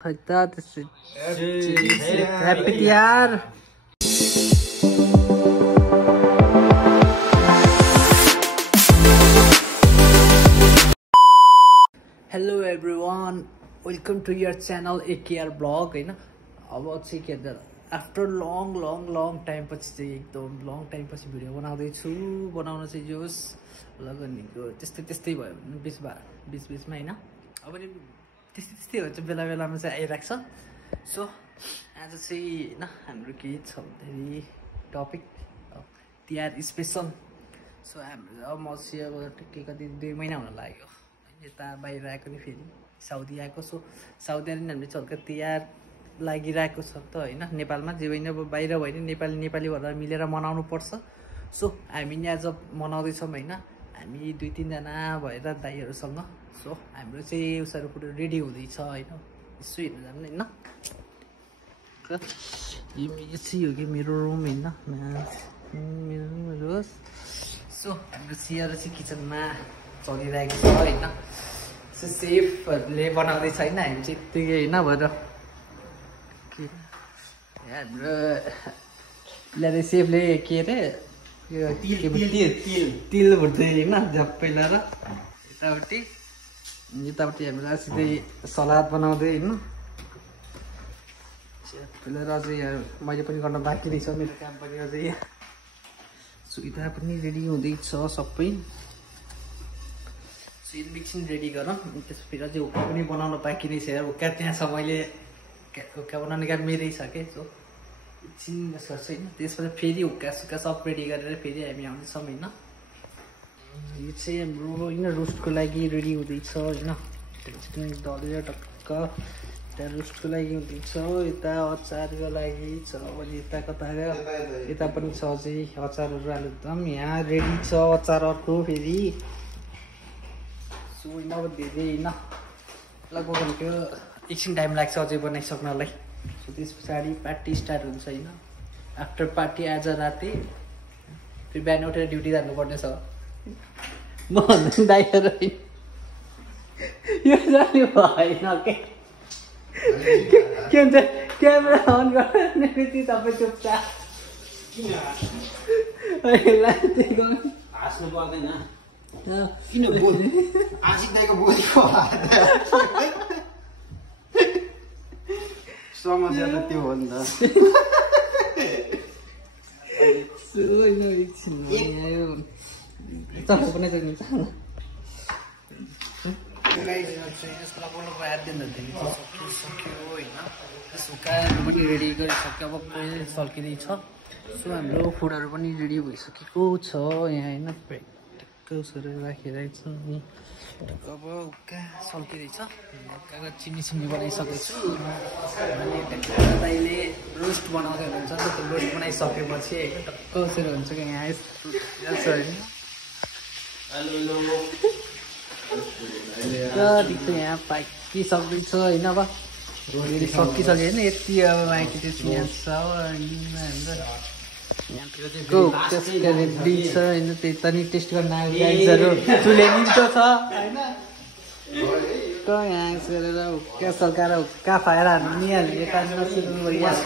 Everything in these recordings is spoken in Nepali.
Happy yaar. Hello everyone, welcome to your channel AKR Vlog. हैन अब चाहिँ के भन्छ आफ्टर long time पछि चाहिँ एकदम long time पछि भिडियो बनाउँदै छु। बनाउन चाहिँ जोस लगनीको त्यस्तै भयो बीचमा हैन। अब नि त्यस्तै हुन्छ बेला बेलामा चाहिँ आइराख्छ। सो आज चाहिँ हैन हाम्रो के छ भन्दाखेरि टपिक तिहार स्पेशल। सो हाम्रो अब म चाहिँ अब के कति 2 महिना हुन लाग्यो यता बाहिर आएको नि फेरि साउदी आएको। सो साउदी नि हामीले चल्का तिहार लागिरहेको छ त हैन। नेपालमा जे पनि अब बाहिर भयो नि नेपाली भएर मिलेर मनाउनु पर्छ। सो हामी नि आज मनाउँदैछौँ हैन, हामी 2-3 जना भएर दाइहरुसँग। सो हाम्रो चाहिँ उसहरु पुरा रेडी हुँदैछ हैन, यसो हेर्न जानु हैन। यो चाहिँ हो कि मेरो रुम हैन, मेरो। सो हाम्रो सियर चाहिँ किचनमा चलिरहेको छ हैन। सो सेफहरुले बनाउँदै छ हैन, हामी चाहिँ यतिकै हैन भएर हाम्रो ल्यारे सेफले के रे यो तिल भर्दै हैन झप्पै लाएर यतापट्टि हाम्रो सिधै सलाद बनाउँदै हैन। पहिला अझै मैले पनि गर्न बाँकी नै छ, मेरो काम पनि अझै। सो यता पनि रेडी हुँदैछ सबै। सो यो मिक्सिङ रेडी गरौँ, त्यसपछि अझै हुक्का पनि बनाउन बाँकी नै छ। हुक्का त्यहाँ छ, मैले हुक्का बनाउने काम मेरै छ के। सो एकछिन गर्छु हैन, त्यसपछि फेरि हुक्का सुक्का सब रेडी गरेर फेरि हामी आउँदैछौँ हैन। यो चाहिँ हाम्रो हैन रोस्टको लागि रेडी हुँदैछ हैन। चिकन दलेर टक्क त्यहाँ रोस्टको लागि हुँदैछ। यता अचारको लागि छ, अनि यता कता यता पनि छ अझै अचारहरू एकदम यहाँ रेडी छ अचार अर्को फेरि। सो होइन अब धेरै होइन लगभग एकछिन टाइम लाग्छ अझै बनाइसक्नलाई। सो त्यस पछाडि पार्टी स्टार्ट हुन्छ होइन। आफ्टर पार्टी आज राति फेरि बिहान उठेर ड्युटी जानुपर्ने छ। म भन्दा दाइहरू यो जाने भएन के हुन्छ, क्यामेरा अन गर्ने बित्तिकै सबै चुपचाप हाँस्नु पर्दैन किन बोल आशिक दाइको बोलेको समस्या त त्यो हो नि त। पनि रेडी गरिसक्यो, अब कोही सल्किँदैछ। सो हाम्रो फुडहरू पनि रेडी भइसकेको छ यहाँ होइन। उसहरू राखिरहेको छ अनि अब हुक्का सल्किँदैछ। हुक्काको चिनी बनाइसकेको छु। अनि दाइले रोस्ट बनाउँदै हुनुहुन्छ, त्यो रोस्ट बनाइसकेपछि होइन टक्क उसरी हुन्छ कि यहाँ यस्तो होइन। कतिको यहाँ पाकिसक्दैछ होइन। अब सकिसक्यो होइन, यति अब बाँकी चाहिँ यहाँ छ रेडी छ होइन। त्यता नि टेस्ट गर्न आइजहरू चुले मिल्दो छ होइन। यहाँ गरेर हुक्का सल्काएर हुक्का फाएर हाल्नु निहाल्ने यता सुरु भइहाल्छ।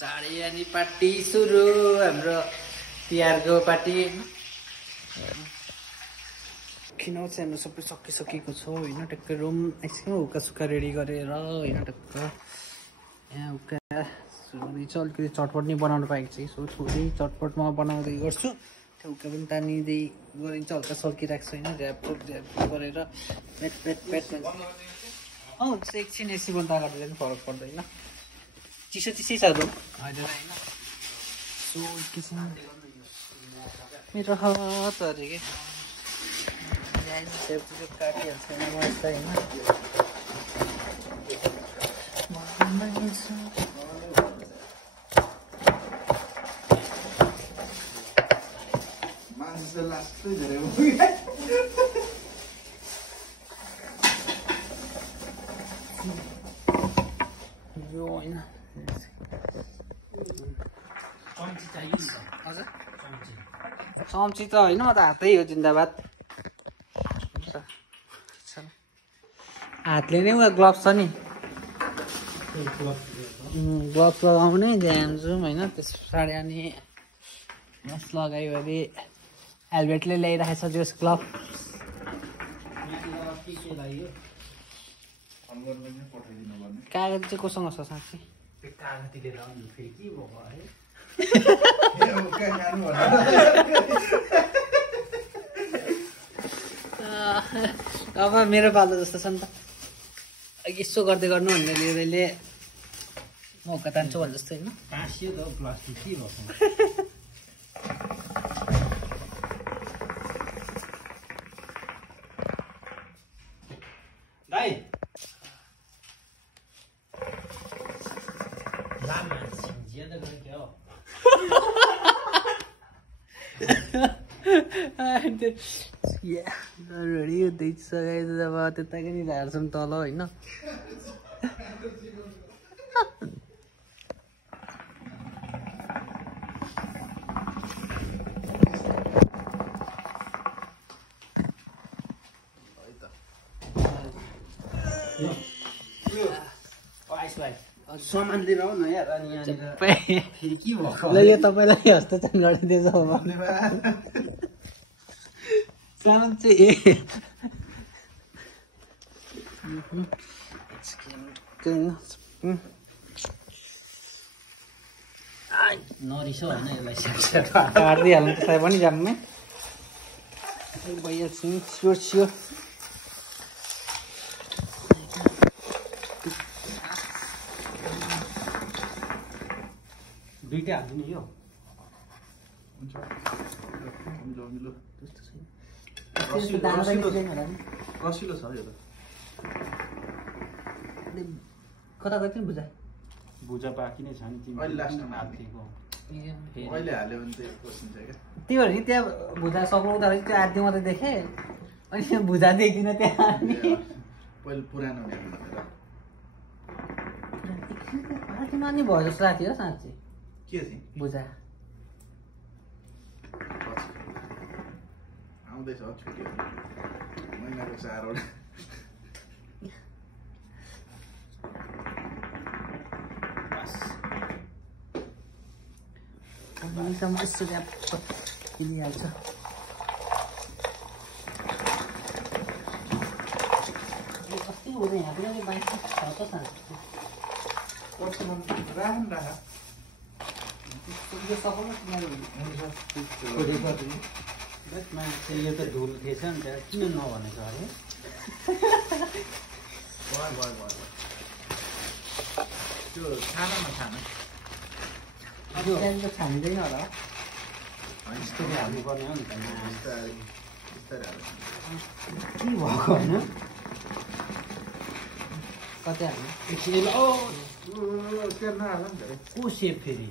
चाँडै अनि पार्टी सुरु हाम्रो तिहारको पार्टी। किन चाहिँ हाम्रो सबै सकिसकेको छ होइन। टक्क रुम एकछिन हुक्का सुक्का रेडी गरेर होइन टक्क यहाँ हुक्का सुरुदैछ। अलिकति चटपट नै बनाउनु पाएको छ। सो थोरै चटपट म बनाउँदै गर्छु, त्यो हुक्का पनि तानिँदै गरिन्छ। हल्का सल्किरहेको छ होइन, झ्याप गरेर पेट हुन्छ। एकछिन एसी बन्द गरेर पनि फरक पर्दैन, चिसै छ रुम होइन होइन। सो एकछिन मेरो हात अरे के काटिहाल्छ मस्त होइन। यो होइन चम्ची त होइन, म त हातै हो जिन्दाबाद। हातले नै उयो ग्लोभ्स छ नि ग्लोभ्स लगाउने ध्यान जाउँ होइन त्यस पछाडि अनि ग्लोभ्स लगायो भने एल्बर्टले ल्याइराखेको छ त्यो ग्लोभ कागज चाहिँ कोसँग छ साँच्ची अब मेरो पालो जस्तो छ नि त यसो गर्दै गर्नु भन्नेले मौका तान्छु भने जस्तो होइन रेडी हुँदैछ अब त्यताकै नि झार्छौँ तल होइन सामान लिएर आऊ न यार अनि फेरि के भएको ल यो तपाईँलाई हस्ताक्षर गरिदिएछ सामान चाहिँ नरिसाउ होइन यसलाई काटिदिइहाल्नु त्यसलाई पनि जाममै भइहाल्छ नि स्योर स्योर दुईटै हाल्नु नि यो रसिलो छ यो त कता गयो बुझा भुजा बाँकी नै छ नि तिमी अहिले लास्टमा हालिदिएको अहिले हाल्यो भने चाहिँ कोसिन्छ क्या त्यही भएर नि त्यहाँ भुजा सक्नु उता त्यो आधी मात्रै देखेँ अनि भुजा देख्दिनँ त्यहाँ पहिले पुरानो पार्टीमा नि भयो जस्तो लाग्थ्यो साँच्ची के चाहिँ भुजा आउँदैछ छुट्टी महिनाको 4 वटा यसो किनिहाल्छ अस्ति हुँदैन यहाँ पनि बाइक छ त मान्छे यो त धुल थिएछ नि त किन नभनेको अरे त्यो छानामा छाना छानिँदैन होला यस्तो हाल्नुपर्ने हो नि त बिस्तारै के भएको होइन कतै हाल्नु एकछिन त्यो नहाल्नु नि त को सेप फेरि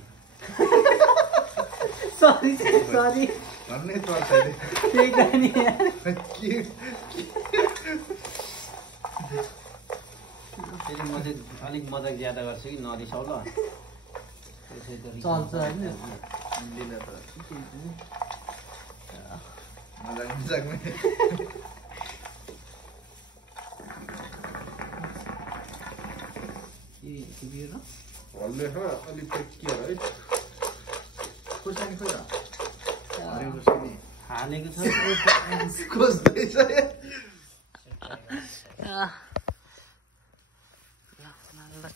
सरी सरी भन्नै पर्छ त्यही त नि फेरि म चाहिँ अलिक मजाक ज्यादा गर्छु कि नरिसाउ ल चल्छ होइन लिँदा त मजाकमै के बियो र हल्ले छ अलिक के हो है खोर्सानी खोइ र हालेको छ खोज्दैछ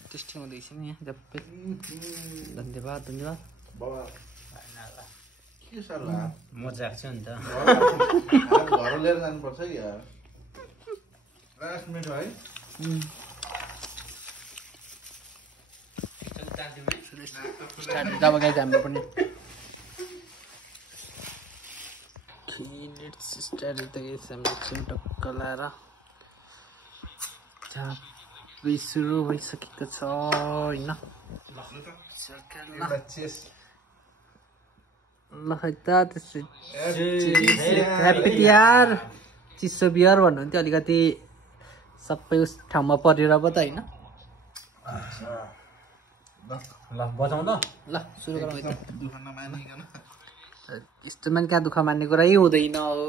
टेस्टी हुँदैछ नि जप्पै धन्यवाद धन्यवाद बाबा के सल्लाह मजाक छ नि त घर लिएर जानुपर्छ कि यार लास्ट मिठो है जब गाई हाम्रो पनि टक्क लाएर सुरु भइसकेको छ होइन ल खै त त्यसै ह्याप्पी तिहार चिसो बिहार भन्नुहुन्थ्यो अलिकति सबै उस ठाउँमा परेर पो त होइन ल बजाउँ ल ल सुरु गरौँ है त दुःख नमानिकन यस्तोमा नि कहाँ दुःख मान्ने कुरै हुँदैन हो